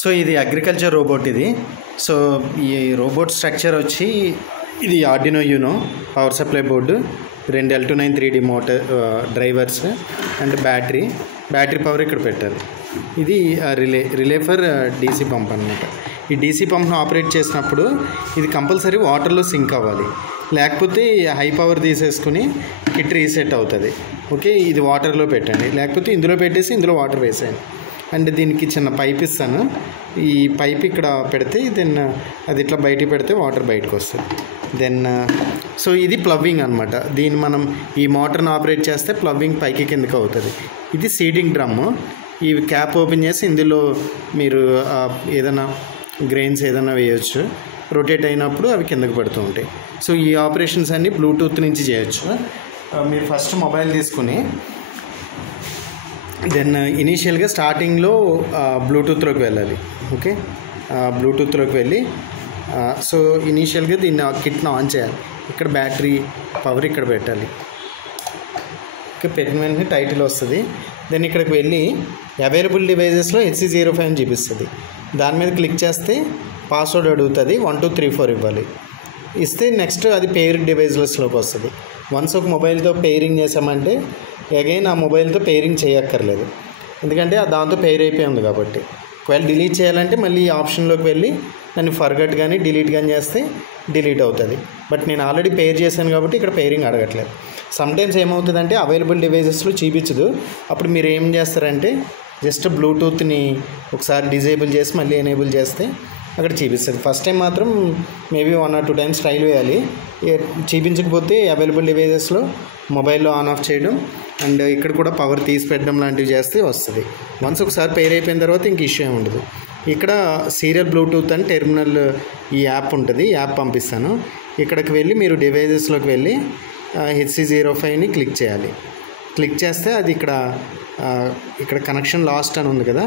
So ఇది agriculture robot ఇది. So ఈ రోబోట్ స్ట్రక్చర్ వచ్చి ఇది Arduino Uno power supply board, 2 L29 3D motor drivers and battery power ఇక్కడ పెట్టాలి. ఇది రిలే ఫర్ డీసీ పంప్ అనమాట. ఈ డీసీ పంప్ను ఆపరేట్ చేసినప్పుడు ఇది కంపల్సరీ వాటర్లో సింక్ అవ్వాలి, లేకపోతే హై పవర్ తీసేసుకుని కిట్ రీసెట్ అవుతుంది. ఓకే, ఇది వాటర్లో పెట్టండి, లేకపోతే ఇందులో పెట్టేసి ఇందులో వాటర్ వేసేయండి. అండ్ దీనికి చిన్న పైప్ ఇస్తాను. ఈ పైప్ ఇక్కడ పెడితే దెన్ అది ఇట్లా బయటికి పెడితే వాటర్ బయటకు వస్తుంది. దెన్ సో ఇది ప్లవ్వింగ్ అనమాట. దీన్ని మనం ఈ మోటార్ని ఆపరేట్ చేస్తే ప్లవ్వింగ్ పైకి కిందకి అవుతుంది. ఇది సీడింగ్ డ్రమ్. ఈ క్యాప్ ఓపెన్ చేసి ఇందులో మీరు ఏదైనా గ్రెయిన్స్ ఏదైనా వేయచ్చు. రొటేట్ అయినప్పుడు అవి కిందకి పడుతూ ఉంటాయి. సో ఈ ఆపరేషన్స్ అన్నీ బ్లూటూత్ నుంచి చేయొచ్చు. మీరు ఫస్ట్ మొబైల్ తీసుకుని దెన్ ఇనీషియల్గా స్టార్టింగ్లో బ్లూటూత్లోకి వెళ్ళాలి. ఓకే, బ్లూటూత్లోకి వెళ్ళి సో ఇనీషియల్గా దీన్ని కిట్ను ఆన్ చేయాలి. ఇక్కడ బ్యాటరీ పవర్ ఇక్కడ పెట్టాలి. ఓకే, పెట్టిన వెంటనే టైటిల్ వస్తుంది. దెన్ ఇక్కడికి వెళ్ళి అవైలబుల్ డివైజెస్లో HC05 అని చూపిస్తుంది. దాని మీద క్లిక్ చేస్తే పాస్వర్డ్ అడుగుతుంది, 1 2 3 4 ఇవ్వాలి. ఇస్తే నెక్స్ట్ అది పేర్ డివైజెస్లోకి వస్తుంది. వన్స్ ఒక మొబైల్తో పేరింగ్ చేసామంటే అగైన్ ఆ మొబైల్తో పేరింగ్ చేయక్కర్లేదు, ఎందుకంటే దాంతో పేర్ అయిపోయి ఉంది కాబట్టి. ఒకవేళ డిలీట్ చేయాలంటే మళ్ళీ ఈ ఆప్షన్లోకి వెళ్ళి దాన్ని ఫర్గట్ కానీ డిలీట్ కానీ చేస్తే డిలీట్ అవుతుంది. బట్ నేను ఆల్రెడీ పేర్ చేశాను కాబట్టి ఇక్కడ పేరింగ్ అడగట్లేదు. సమ్టైమ్స్ ఏమవుతుందంటే అవైలబుల్ డివైజెస్లో చూపించదు. అప్పుడు మీరు ఏం చేస్తారంటే జస్ట్ బ్లూటూత్ని ఒకసారి డిజేబుల్ చేసి మళ్ళీ ఎనేబుల్ చేస్తే అక్కడ చూపిస్తుంది. ఫస్ట్ టైం మాత్రం మేబీ 1 or 2 times ట్రైల్ వేయాలి. చూపించకపోతే అవైలబుల్ డివైజెస్లో మొబైల్లో ఆన్ ఆఫ్ చేయడం అండ్ ఇక్కడ కూడా పవర్ తీసి పెట్టడం లాంటివి చేస్తే వస్తుంది. వన్స్ ఒకసారి పేర్ అయిపోయిన తర్వాత ఇంక ఇష్యూ ఏమి ఉండదు. ఇక్కడ సీరియల్ బ్లూటూత్ అని టెర్మినల్ ఈ యాప్ ఉంటుంది. యాప్ పంపిస్తాను. ఇక్కడికి వెళ్ళి మీరు డివైజెస్లోకి వెళ్ళి HC05ని క్లిక్ చేయాలి. క్లిక్ చేస్తే అది ఇక్కడ కనెక్షన్ లాస్ట్ అని ఉంది కదా,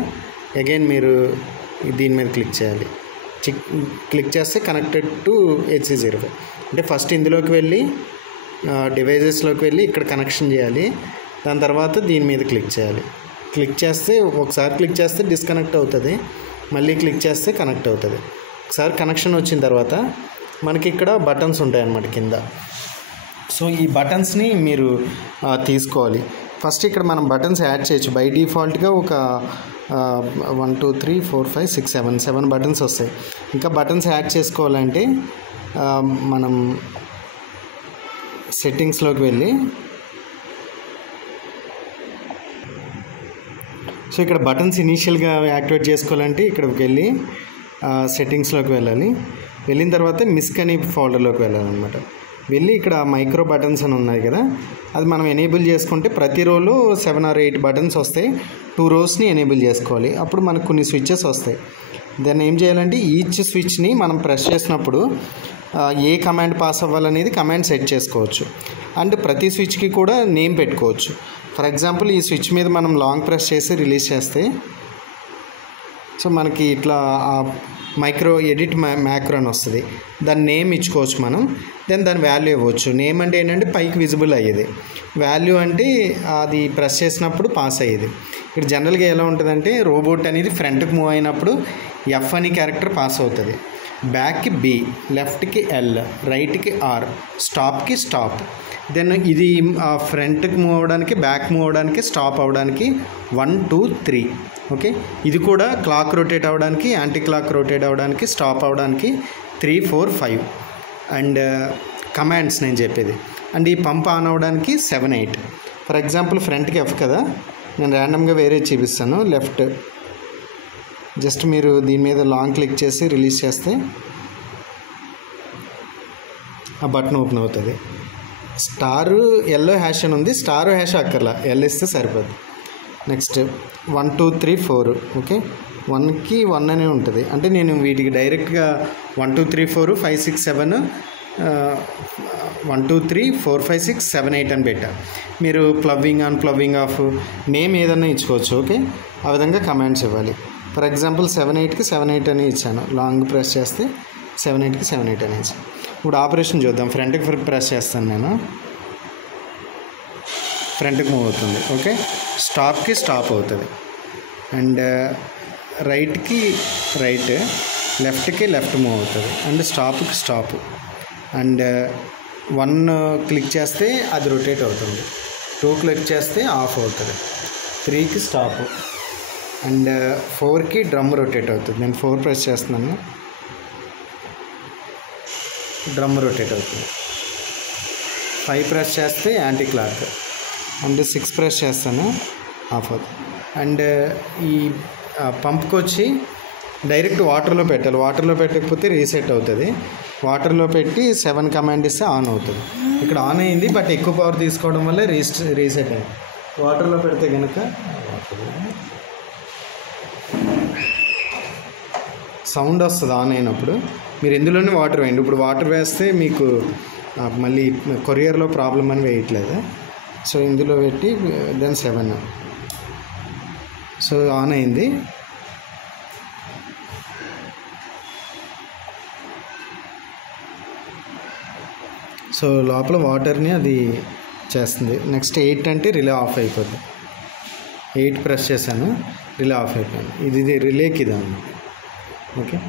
అగైన్ మీరు దీని మీద క్లిక్ చేయాలి. క్లిక్ చేస్తే కనెక్టెడ్ టు HC05 అంటే ఫస్ట్ ఇందులోకి వెళ్ళి డివైజెస్లోకి వెళ్ళి ఇక్కడ కనెక్షన్ చేయాలి. దాని తర్వాత దీని మీద క్లిక్ చేయాలి. క్లిక్ చేస్తే ఒకసారి క్లిక్ చేస్తే డిస్కనెక్ట్ అవుతుంది, మళ్ళీ క్లిక్ చేస్తే కనెక్ట్ అవుతుంది. ఒకసారి కనెక్షన్ వచ్చిన తర్వాత మనకి ఇక్కడ బటన్స్ ఉంటాయన్నమాట కింద. సో ఈ బటన్స్ని మీరు తీసుకోవాలి. ఫస్ట్ ఇక్కడ మనం బటన్స్ యాడ్ చేయొచ్చు. బై డిఫాల్ట్గా ఒక 1 2 3 4 5 6 7 బటన్స్ వస్తాయి. ఇంకా బటన్స్ యాడ్ చేసుకోవాలంటే మనం సెట్టింగ్స్లోకి వెళ్ళి సో ఇక్కడ బటన్స్ ఇనీషియల్గా యాక్టివేట్ చేసుకోవాలంటే ఇక్కడికి వెళ్ళి సెట్టింగ్స్లోకి వెళ్ళాలి. వెళ్ళిన తర్వాత మిస్క్ అని ఫోల్డర్లోకి వెళ్ళాలన్నమాట. వెళ్ళి ఇక్కడ మైక్రో బటన్స్ అని ఉన్నాయి కదా, అది మనం ఎనేబుల్ చేసుకుంటే ప్రతి రోలో 7 or 8 బటన్స్ వస్తాయి. 2 rows ఎనేబుల్ చేసుకోవాలి. అప్పుడు మనకు కొన్ని స్విచ్చెస్ వస్తాయి. దాన్ని ఏం చేయాలంటే ఈచ్ స్విచ్ని మనం ప్రెస్ చేసినప్పుడు ఏ కమాండ్ పాస్ అవ్వాలనేది కమాండ్ సెట్ చేసుకోవచ్చు. అండ్ ప్రతి స్విచ్కి కూడా నేమ్ పెట్టుకోవచ్చు. ఫర్ ఎగ్జాంపుల్ ఈ స్విచ్ మీద మనం లాంగ్ ప్రెస్ చేసి రిలీజ్ చేస్తే సో మనకి ఇట్లా మైక్రో ఎడిట్ మ్యాక్రో అని వస్తుంది. దాని నేమ్ ఇచ్చుకోవచ్చు మనం. దెన్ దాని వాల్యూ ఇవ్వచ్చు. నేమ్ అంటే ఏంటంటే పైకి విజిబుల్ అయ్యేది, వాల్యూ అంటే అది ప్రెస్ చేసినప్పుడు పాస్ అయ్యేది. ఇక్కడ జనరల్గా ఎలా ఉంటుందంటే రోబోట్ అనేది ఫ్రంట్కి మూవ్ అయినప్పుడు F అని క్యారెక్టర్ పాస్ అవుతుంది, బ్యాక్కి B, లెఫ్ట్కి L, రైట్కి R, స్టాప్కి స్టాప్. దెన్ ఇది ఫ్రంట్కి మూవ్ అవ్వడానికి, బ్యాక్ మూవ్ అవ్వడానికి, స్టాప్ అవ్వడానికి 1 2 3. ఓకే, ఇది కూడా క్లాక్ రొటేట్ అవ్వడానికి, యాంటీ క్లాక్ రొటేట్ అవ్వడానికి, స్టాప్ అవ్వడానికి 3 4 5. అండ్ కమాండ్స్ నేను చెప్పేది. అండ్ ఈ పంప్ ఆన్ అవ్వడానికి 7 8. ఫర్ ఎగ్జాంపుల్ ఫ్రంట్కి F కదా, నేను ర్యాండమ్గా వేరే చూపిస్తాను. లెఫ్ట్ జస్ట్ మీరు దీని మీద లాంగ్ క్లిక్ చేసి రిలీజ్ చేస్తే ఆ బటన్ ఓపెన్ అవుతుంది. స్టార్ ఎల్లో హ్యాష్ అని ఉంది, స్టార్ హ్యాష్ అక్కర్లా, ఎల్ ఇస్తే సరిపోద్ది. నెక్స్ట్ 1 2 3 4. ఓకే, 1కి 1 అనే ఉంటుంది. అంటే నేను వీటికి డైరెక్ట్గా 1 2 3 4 5 6 7 1 2 3 4 5 6 7 8 అని పెట్టా. మీరు ప్లవ్వింగ్ ఆన్, ప్లవ్వింగ్ ఆఫ్, నేమ్ ఏదన్నా ఇచ్చుకోవచ్చు. ఓకే, ఆ విధంగా కమాండ్స్ ఇవ్వాలి. ఫర్ ఎగ్జాంపుల్ 7 8కి 7 8 అని ఇచ్చాను. లాంగ్ ప్రెస్ చేస్తే 7 8కి 7 8 అని ఇచ్చాను. ఇప్పుడు ఆపరేషన్ చూద్దాం. ఫ్రంట్కి ప్రెస్ చేస్తాను నేను, ఫ్రంట్కి మూవ్ అవుతుంది. ఓకే, స్టాప్కి స్టాప్ అవుతుంది. అండ్ రైట్కి రైట్, లెఫ్ట్కి లెఫ్ట్ మూవ్ అవుతుంది. అండ్ స్టాప్కి స్టాప్. అండ్ 1 క్లిక్ చేస్తే అది రొటేట్ అవుతుంది, 2 క్లిక్ చేస్తే ఆఫ్ అవుతుంది, 3కి స్టాప్, అండ్ 4కి డ్రమ్ రొటేట్ అవుతుంది. నేను 4 ప్రెస్ చేస్తున్నాను, డ్రమ్ రొటేట్ అవుతుంది. 5 ప్రెస్ చేస్తే యాంటీ క్లాక్. అండ్ 6 ప్రెస్ చేస్తాను, ఆఫ్ అవుతుంది. అండ్ ఈ పంప్కి వచ్చి డైరెక్ట్ వాటర్లో పెట్టాలి. వాటర్లో పెట్టకపోతే రీసెట్ అవుతుంది. వాటర్లో పెట్టి 7 కమాండ్ ఇస్తే ఆన్ అవుతుంది. ఇక్కడ ఆన్ అయింది, బట్ ఎక్కువ పవర్ తీసుకోవడం వల్ల రీసెట్ అయింది. వాటర్లో పెడితే కనుక సౌండ్ వస్తుంది ఆన్ అయినప్పుడు. మీరు ఇందులోనే వాటర్ వేయండి. ఇప్పుడు వాటర్ వేస్తే మీకు మళ్ళీ కొరియర్లో ప్రాబ్లం అని వేయట్లేదు. సో ఇందులో పెట్టి దెన్ 7. సో ఆన్ అయింది. సో లోపల వాటర్ని అది చేస్తుంది. నెక్స్ట్ 8 అంటే రిలే ఆఫ్ అయిపోద్ది. 8 ప్రెస్ చేశాను, రిలే ఆఫ్ అయిపోయింది. ఇది రిలేకి ఇది అన్నమాట. ఓకే.